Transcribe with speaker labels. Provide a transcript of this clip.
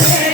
Speaker 1: Yeah.